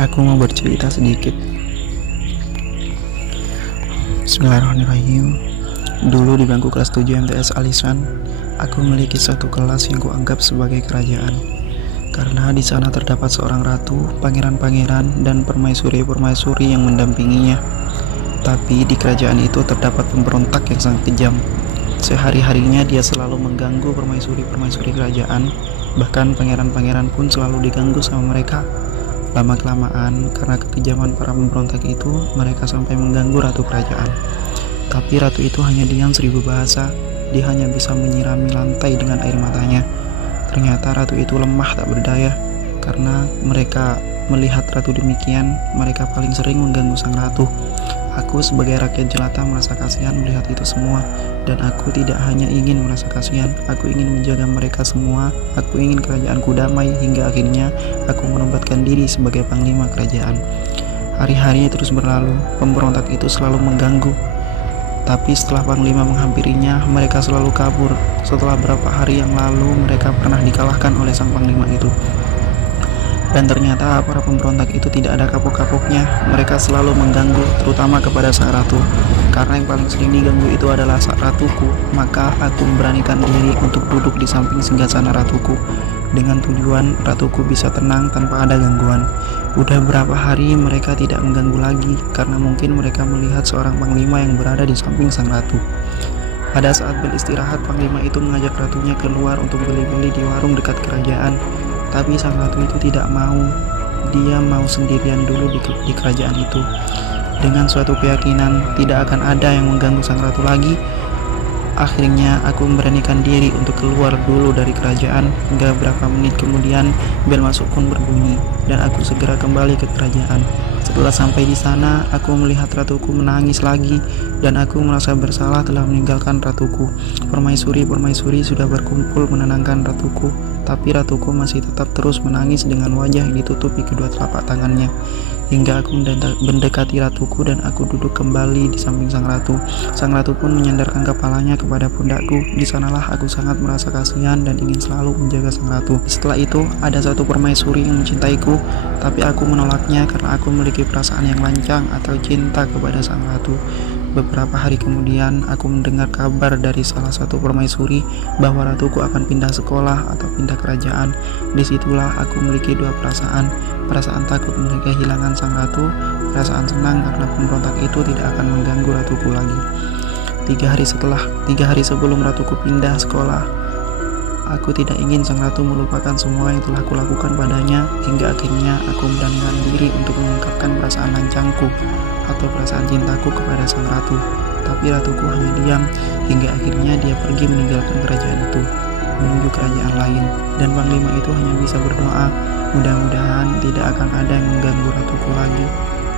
Aku mau bercerita sedikit. Bismillahirrahmanirrahim. Dulu di bangku kelas 7 MTS Alisan, aku memiliki satu kelas yang kuanggap sebagai kerajaan. Karena di sana terdapat seorang ratu, pangeran-pangeran, dan permaisuri-permaisuri yang mendampinginya. Tapi di kerajaan itu terdapat pemberontak yang sangat kejam. Sehari-harinya dia selalu mengganggu permaisuri-permaisuri kerajaan. Bahkan pangeran-pangeran pun selalu diganggu sama mereka. Lama-kelamaan, karena kekejaman para pemberontak itu, mereka sampai mengganggu ratu kerajaan. Tapi ratu itu hanya diam 1000 bahasa. Dia hanya bisa menyirami lantai dengan air matanya. Ternyata ratu itu lemah tak berdaya. Karena mereka melihat ratu demikian, mereka paling sering mengganggu sang ratu. Aku sebagai rakyat jelata merasa kasihan melihat itu semua. Dan aku tidak hanya ingin merasa kasihan, aku ingin menjaga mereka semua. Aku ingin kerajaanku damai hingga akhirnya aku menobatkan diri sebagai panglima kerajaan. Hari-harinya terus berlalu, pemberontak itu selalu mengganggu. Tapi setelah panglima menghampirinya, mereka selalu kabur. Setelah beberapa hari yang lalu, mereka pernah dikalahkan oleh sang panglima itu. Dan ternyata para pemberontak itu tidak ada kapok-kapoknya. Mereka selalu mengganggu, terutama kepada sang ratu. Karena yang paling sering diganggu itu adalah sang ratuku. Maka aku memberanikan diri untuk duduk di samping singgasana ratuku, dengan tujuan ratuku bisa tenang tanpa ada gangguan. Udah berapa hari mereka tidak mengganggu lagi, karena mungkin mereka melihat seorang panglima yang berada di samping sang ratu. Pada saat beristirahat, panglima itu mengajak ratunya keluar untuk beli-beli di warung dekat kerajaan. Tapi sang ratu itu tidak mau. Dia mau sendirian dulu di kerajaan itu. Dengan suatu keyakinan tidak akan ada yang mengganggu sang ratu lagi. Akhirnya aku memberanikan diri untuk keluar dulu dari kerajaan. Hingga berapa menit kemudian bel masuk pun berbunyi, dan aku segera kembali ke kerajaan. Setelah sampai di sana, aku melihat ratuku menangis lagi, dan aku merasa bersalah telah meninggalkan ratuku. Permaisuri-permaisuri sudah berkumpul menenangkan ratuku, tapi ratuku masih tetap terus menangis dengan wajah yang ditutupi kedua telapak tangannya. Hingga aku mendekati ratuku dan aku duduk kembali di samping sang ratu. Sang ratu pun menyandarkan kepalanya kepada pundakku. Di sanalah aku sangat merasa kasihan dan ingin selalu menjaga sang ratu. Setelah itu, ada satu permaisuri yang mencintaiku, tapi aku menolaknya karena aku memiliki perasaan yang lancang atau cinta kepada sang ratu. Beberapa hari kemudian, aku mendengar kabar dari salah satu permaisuri bahwa ratuku akan pindah sekolah atau pindah kerajaan. Disitulah aku memiliki dua perasaan. Perasaan takut mereka kehilangan sang ratu, perasaan senang karena pemberontak itu tidak akan mengganggu ratuku lagi. 3 hari sebelum ratuku pindah sekolah, aku tidak ingin sang ratu melupakan semua yang telah kulakukan padanya. Hingga akhirnya aku memberanikan diri untuk mengungkapkan perasaan lancangku atau perasaan cintaku kepada sang ratu. Tapi ratuku hanya diam, hingga akhirnya dia pergi meninggalkan kerajaan itu menuju kerajaan lain. Dan panglima itu hanya bisa berdoa, mudah-mudahan tidak akan ada yang mengganggu ratuku lagi.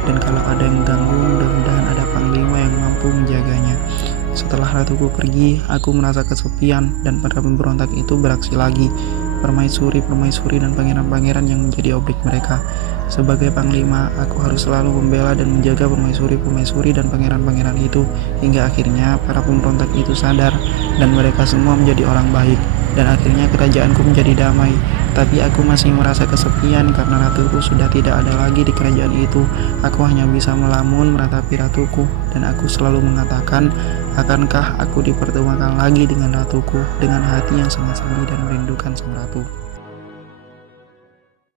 Dan kalau ada yang mengganggu, mudah-mudahan ada panglima yang mampu menjaganya. Setelah ratuku pergi, aku merasa kesepian dan para pemberontak itu beraksi lagi. Permaisuri-permaisuri dan pangeran-pangeran yang menjadi objek mereka. Sebagai panglima, aku harus selalu membela dan menjaga permaisuri-permaisuri dan pangeran-pangeran itu. Hingga akhirnya para pemberontak itu sadar dan mereka semua menjadi orang baik. Dan akhirnya kerajaanku menjadi damai. Tapi aku masih merasa kesepian karena ratuku sudah tidak ada lagi di kerajaan itu. Aku hanya bisa melamun meratapi ratuku, dan aku selalu mengatakan, akankah aku dipertemukan lagi dengan ratuku dengan hati yang sangat sedih dan merindukan sang ratu.